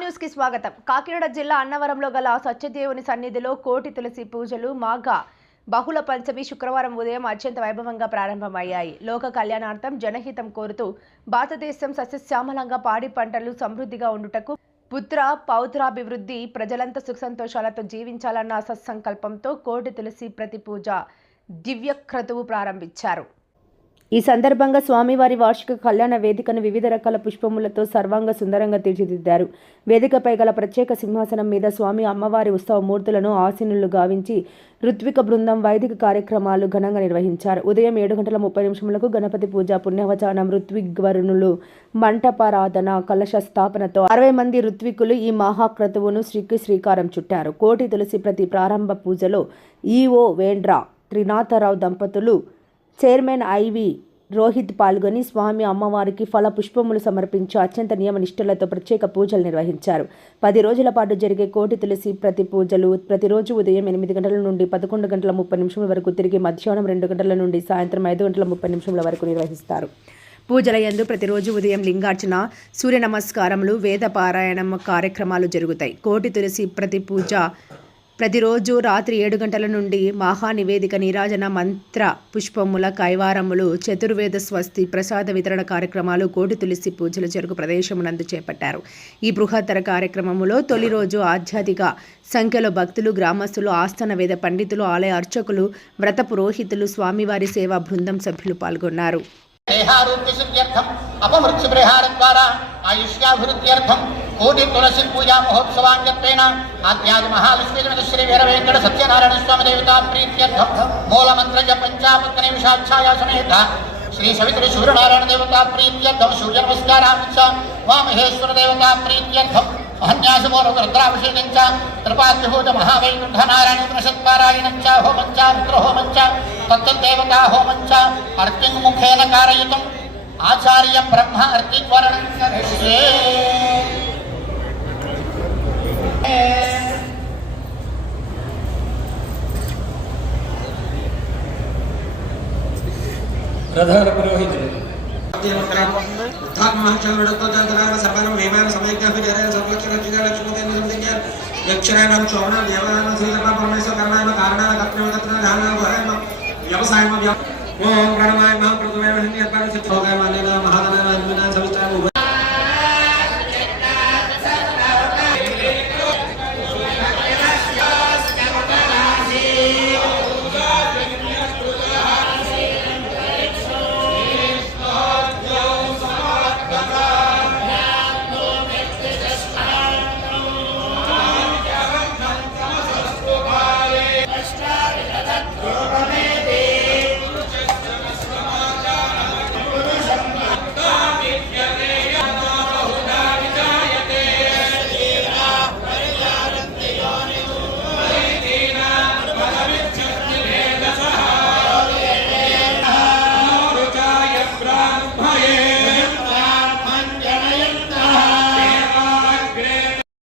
News కి స్వాగతం. కాకినాడ జిల్లా అన్నవరంలో గల సత్యదేవుని సన్నిధిలో కోటి తులసి పూజలు మాఘ బహుళ పంచమి శుక్రవారం ఉదయం అత్యంత వైభవంగా ప్రారంభమయ్యాయి. లోక కళ్యాణార్థం జనహితం కోరుతూ భారతదేశం సస్యశ్యామలంగా పాడి పంటలు సమృద్ధిగా ఉండుటకు పుత్ర పౌత్రాభివృద్ధి ప్రజలంతా సుఖ సంతోషాలతో జీవించాలన్న సత్సంకల్పంతో కోటి తులసి ప్రతి పూజ దివ్య క్రతువు ప్రారంభించారు. ఈ సందర్భంగా స్వామివారి వార్షిక కళ్యాణ వేదికను వివిధ రకాల పుష్పములతో సర్వాంగ సుందరంగా తీర్చిదిద్దారు. వేదికపై గల ప్రత్యేక సింహాసనం మీద స్వామి అమ్మవారి ఉత్సవ మూర్తులను ఆసీనులు గావించి ఋత్విక బృందం వైదిక కార్యక్రమాలు ఘనంగా నిర్వహించారు. ఉదయం 7:30 గణపతి పూజ, పుణ్యవచానం, ఋత్విగ్వరుణులు, మంటపారాధన, కలశ స్థాపనతో 60 మంది ఋత్వికులు ఈ మహాక్రతువును శ్రీకారం చుట్టారు. కోటి తులసి ప్రతి ప్రారంభ పూజలో ఈఓ వేండ్ర త్రినాథరావు దంపతులు, చైర్మన్ ఐవి రోహిత్ పాల్గొని స్వామి అమ్మవారికి ఫల పుష్పములు సమర్పించి అత్యంత నియమ నిష్ఠలతో ప్రత్యేక పూజలు నిర్వహించారు. 10 రోజుల పాటు జరిగే కోటి తులసి ప్రతి పూజలు ప్రతిరోజు ఉదయం 8 గంటల నుండి 11:30 వరకు, తిరిగి మధ్యాహ్నం 2 గంటల నుండి సాయంత్రం 5:30 వరకు నిర్వహిస్తారు. పూజల యందు ప్రతిరోజు ఉదయం లింగార్చన, సూర్య నమస్కారములు, వేద పారాయణం కార్యక్రమాలు జరుగుతాయి. కోటి తులసి ప్రతి పూజ ప్రతిరోజు రాత్రి 7 గంటల నుండి మహానివేదిక, నీరాజన, మంత్ర పుష్పముల కైవారములు, చతుర్వేద స్వస్తి, ప్రసాద వితరణ కార్యక్రమాలు కోటి తులసి పూజలు జరుగు ప్రదేశమునందు చేపట్టారు. ఈ బృహత్తర కార్యక్రమములో తొలి రోజు ఆధ్యాత్మిక సంఖ్యలో భక్తులు, గ్రామస్తులు, ఆస్థాన వేద పండితులు, ఆలయ అర్చకులు, వ్రత పురోహితులు, స్వామివారి సేవా బృందం సభ్యులు పాల్గొన్నారు. కోటి తులసి పూజా మహోత్సవాన్యత్వేన ఆద్యాది మహావిశ్వేశ్వర శ్రీ వీర వెంకట సత్యనారాయణ స్వామి దేవతా ప్రీత్యర్థం మూలమంత్ర జపంచాపత్త నిమిషాఛాయా సమేత శ్రీ సవిత్రి సూర్యనారాయణ దేవతా ప్రీత్యర్థం సూర్య నమస్కారాంచ వామహేశ్వర దేవతా ప్రీత్యర్థం మహన్యాసమూలక రుద్రాభిషేకంచ త్రిపాద్యభూత మహావైకుంఠ నారాయణ ఉపనిషత్పారాయణంచ హోమంచ రుద్రహోమంచ తత్తదేవతా హోమంచ అర్తింగ్ముఖేన కారయితం ఆచార్య బ్రహ్మ అర్తివర్ణం కరిష్యే. ప్రధాన పురోహితుడు వ్యవసాయం